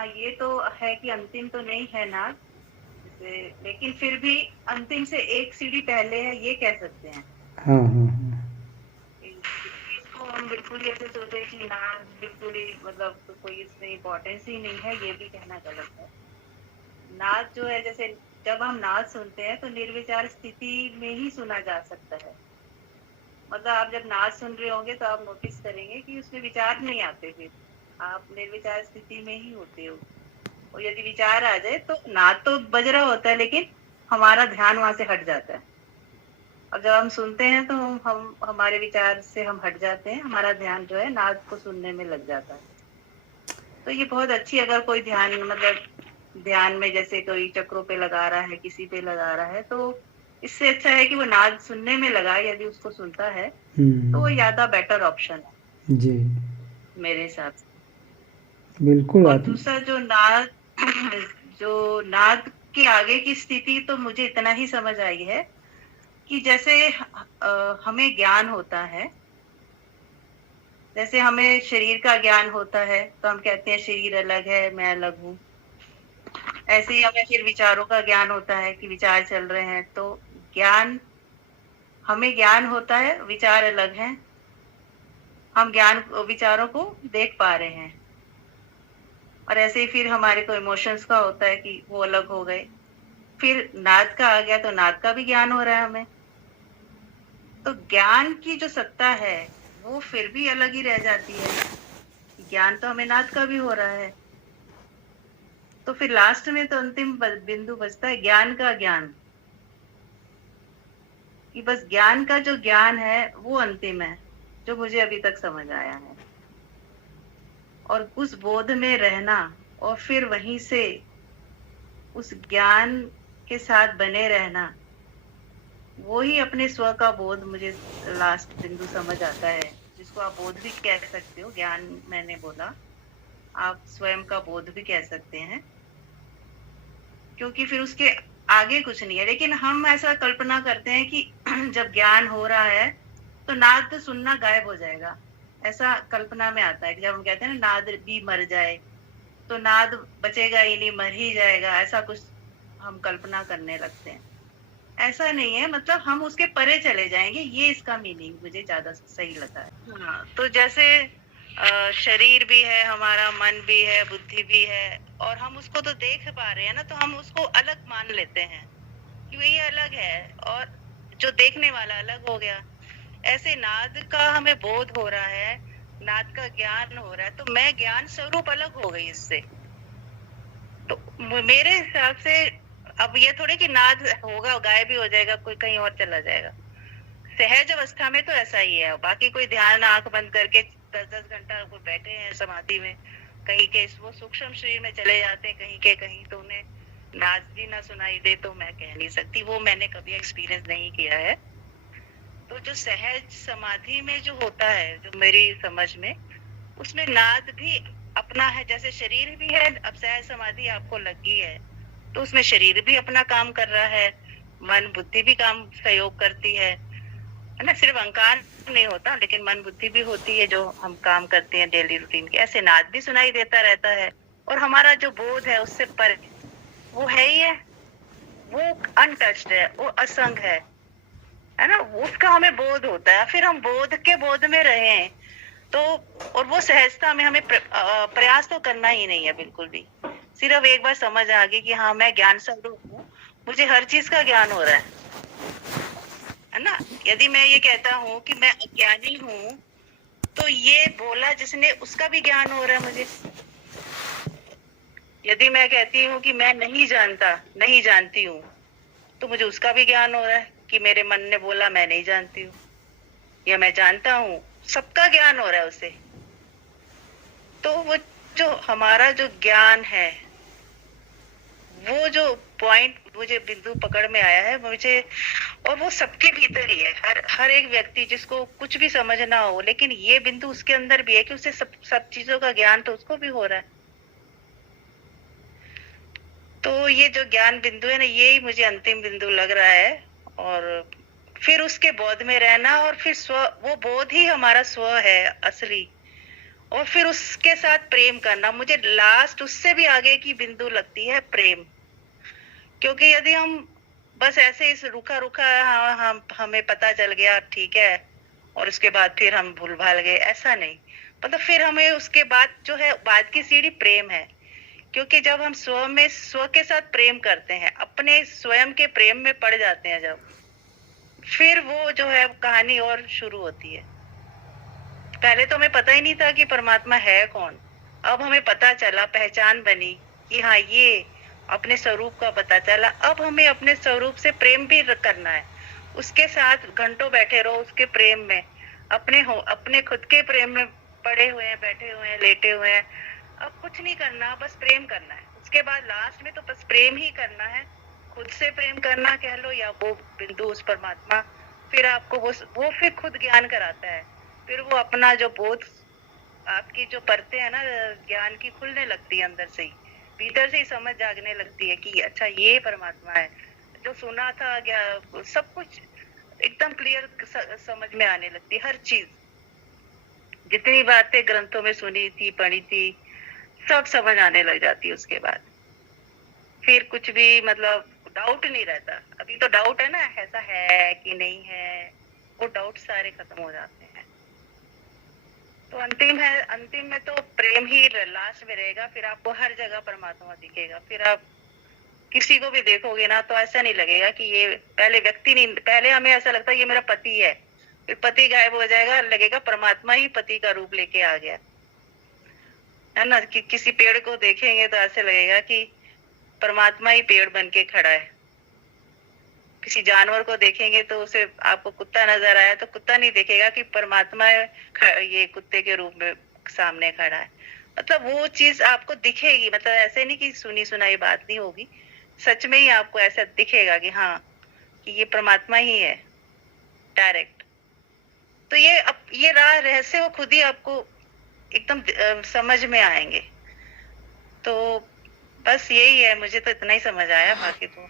हाँ, ये तो है कि अंतिम तो नहीं है नाद, जैसे लेकिन फिर भी अंतिम से एक सीढ़ी पहले है, ये कह सकते हैं। हाँ हाँ हाँ। इसको हम बिल्कुल ही ऐसे सोचे कि नाद बिल्कुल ही मतलब तो कोई इसमें इम्पोर्टेंस ही नहीं है, ये भी कहना गलत है। नाद जो है, जैसे जब हम नाद सुनते हैं तो निर्विचार स्थिति में ही सुना जा सकता है। मतलब आप जब नाद सुन रहे होंगे तो आप नोटिस करेंगे कि उसमें विचार नहीं आते, फिर आप निर्विचार स्थिति में ही होते हो। और यदि विचार आ जाए तो नाद तो बज रहा होता है, लेकिन हमारा ध्यान वहां से हट जाता है। और जब हम सुनते हैं तो हम हमारे विचार से हम हट जाते हैं, हमारा ध्यान जो है नाद को सुनने में लग जाता है। तो ये बहुत अच्छी, अगर कोई ध्यान मतलब ध्यान में जैसे कोई चक्रों पे लगा रहा है, किसी पे लगा रहा है, तो इससे अच्छा है कि वो नाद सुनने में लगा, यदि उसको सुनता है तो वो ज्यादा बेटर ऑप्शन है जी, मेरे हिसाब से। बिल्कुल और आप। दूसरा जो नाद जो नाद के आगे की स्थिति, तो मुझे इतना ही समझ आई है कि जैसे हमें ज्ञान होता है, जैसे हमें शरीर का ज्ञान होता है तो हम कहते हैं शरीर अलग है, मैं अलग हूँ। ऐसे ही हमें फिर विचारों का ज्ञान होता है कि विचार चल रहे हैं, तो ज्ञान, हमें ज्ञान होता है, विचार अलग हैं, हम ज्ञान विचारों को देख पा रहे हैं। और ऐसे ही फिर हमारे को इमोशंस का होता है कि वो अलग हो गए। फिर नाद का आ गया तो नाद का भी ज्ञान हो रहा है हमें। तो ज्ञान की जो सत्ता है वो फिर भी अलग ही रह जाती है। ज्ञान तो हमें नाद का भी हो रहा है। तो फिर लास्ट में तो अंतिम बिंदु बचता है ज्ञान का ज्ञान, कि बस ज्ञान का जो ज्ञान है वो अंतिम है, जो मुझे अभी तक समझ आया है। और उस बोध में रहना, और फिर वहीं से उस ज्ञान के साथ बने रहना, वो ही अपने स्व का बोध मुझे लास्ट बिंदु समझ आता है, जिसको आप बोध भी कह सकते हो। ज्ञान मैंने बोला, आप स्वयं का बोध भी कह सकते हैं, क्योंकि फिर उसके आगे कुछ नहीं है। लेकिन हम ऐसा कल्पना करते हैं कि जब ज्ञान हो रहा है तो नाद तो सुनना गायब हो जाएगा, ऐसा कल्पना में आता है कि जब हम कहते हैं ना नाद भी मर जाए, तो नाद बचेगा ही नहीं, मर ही जाएगा, ऐसा कुछ हम कल्पना करने लगते हैं। ऐसा नहीं है, मतलब हम उसके परे चले जाएंगे, ये इसका मीनिंग मुझे ज्यादा सही लगा है। हाँ, तो जैसे शरीर भी है हमारा, मन भी है, बुद्धि भी है, और हम उसको तो देख पा रहे हैं ना, तो हम उसको अलग मान लेते हैं कि वो ये अलग है, और जो देखने वाला अलग हो गया। ऐसे नाद का हमें बोध हो रहा है, नाद का ज्ञान हो रहा है, तो मैं ज्ञान स्वरूप अलग हो गई इससे। तो मेरे हिसाब से अब ये थोड़े कि नाद होगा गायब भी हो जाएगा, कोई कहीं और चला जाएगा। सहज अवस्था में तो ऐसा ही है। बाकी कोई ध्यान आंख बंद करके 10-10 घंटा कोई बैठे हैं समाधि में, कहीं के वो सूक्ष्म शरीर में चले जाते हैं, कहीं के कहीं, तो उन्हें नाद भी ना सुनाई दे, तो मैं कह नहीं सकती, वो मैंने कभी एक्सपीरियंस नहीं किया है। तो जो सहज समाधि में जो होता है, जो मेरी समझ में, उसमें नाद भी अपना है। जैसे शरीर भी है, अब सहज समाधि आपको लगी है तो उसमें शरीर भी अपना काम कर रहा है, मन बुद्धि भी काम सहयोग करती है ना। सिर्फ अहंकार नहीं होता, लेकिन मन बुद्धि भी होती है जो हम काम करते हैं डेली रूटीन के। ऐसे नाद भी सुनाई देता रहता है, और हमारा जो बोध है उससे पर वो है ही है, वो अनटच्ड है, वो असंग है ना, उसका हमें बोध होता है। फिर हम बोध के बोध में रहे, तो और वो सहजता में हमें प्रयास तो करना ही नहीं है बिल्कुल भी। सिर्फ एक बार समझ आ गई कि हाँ मैं ज्ञान स्वरूप हूँ, मुझे हर चीज का ज्ञान हो रहा है ना। यदि मैं ये कहता हूँ कि मैं अज्ञानी हूँ, तो ये बोला जिसने उसका भी ज्ञान हो रहा है मुझे। यदि मैं कहती हूँ कि मैं नहीं जानता, नहीं जानती हूँ, तो मुझे उसका भी ज्ञान हो रहा है कि मेरे मन ने बोला मैं नहीं जानती हूँ, या मैं जानता हूँ, सबका ज्ञान हो रहा है उसे। तो वो जो हमारा जो ज्ञान है, वो जो पॉइंट मुझे बिंदु पकड़ में आया है मुझे, और वो सबके भीतर ही है। हर हर एक व्यक्ति जिसको कुछ भी समझ ना हो, लेकिन ये बिंदु उसके अंदर भी है कि उसे सब सब चीजों का ज्ञान तो उसको भी हो रहा है। तो ये जो ज्ञान बिंदु है ना, ये ही मुझे अंतिम बिंदु लग रहा है। और फिर उसके बोध में रहना, और फिर स्व, वो बोध ही हमारा स्व है असली। और फिर उसके साथ प्रेम करना। मुझे लास्ट उससे भी आगे की बिंदु लगती है प्रेम, क्योंकि यदि हम बस ऐसे इस रुका रुका हम हमें पता चल गया ठीक है और उसके बाद फिर हम भूल भाल गए, ऐसा नहीं। मतलब फिर हमें उसके बाद जो है बाद की सीढ़ी प्रेम है, क्योंकि जब हम स्व के साथ प्रेम करते हैं, अपने स्वयं के प्रेम में पड़ जाते हैं जब, फिर वो जो है कहानी और शुरू होती है। पहले तो हमें पता ही नहीं था कि परमात्मा है कौन, अब हमें पता चला, पहचान बनी कि हाँ ये अपने स्वरूप का पता चला। अब हमें अपने स्वरूप से प्रेम भी करना है, उसके साथ घंटों बैठे रहो उसके प्रेम में, अपने खुद के प्रेम में पड़े हुए हैं, बैठे हुए हैं, लेटे हुए हैं। अब कुछ नहीं करना, बस प्रेम करना है। उसके बाद लास्ट में तो बस प्रेम ही करना है, खुद से प्रेम करना कह लो या वो बिंदु उस परमात्मा। फिर आपको वो फिर खुद ज्ञान कराता है, फिर वो अपना जो बोध आपकी जो परतें है ना ज्ञान की खुलने लगती है, अंदर से ही भीतर से ही समझ जागने लगती है कि अच्छा ये परमात्मा है। जो सुना था सब कुछ एकदम क्लियर समझ में आने लगती है, हर चीज जितनी बातें ग्रंथों में सुनी थी पढ़ी थी सब समझ आने लग जाती है। उसके बाद फिर कुछ भी मतलब डाउट नहीं रहता। अभी तो डाउट है ना, ऐसा है कि नहीं है, वो डाउट सारे खत्म हो जाते हैं। तो अंतिम में तो प्रेम ही लास्ट में रहेगा। फिर आपको हर जगह परमात्मा दिखेगा। फिर आप किसी को भी देखोगे ना तो ऐसा नहीं लगेगा कि ये पहले व्यक्ति नहीं, पहले हमें ऐसा लगता है ये मेरा पति है, फिर पति गायब हो जाएगा, लगेगा परमात्मा ही पति का रूप लेके आ गया है ना। कि किसी पेड़ को देखेंगे तो ऐसे लगेगा कि परमात्मा ही पेड़ बन के खड़ा है। किसी जानवर को देखेंगे तो उसे आपको कुत्ता नजर आया तो कुत्ता नहीं देखेगा कि परमात्मा ये कुत्ते के रूप में सामने खड़ा है। मतलब वो चीज आपको दिखेगी, मतलब ऐसे नहीं कि सुनी सुनाई बात नहीं होगी, सच में ही आपको ऐसा दिखेगा कि हाँ कि ये परमात्मा ही है डायरेक्ट। तो ये रहस्य वो खुद ही आपको एकदम समझ में आएंगे। तो बस यही है, मुझे तो इतना ही समझ आया, बाकी तो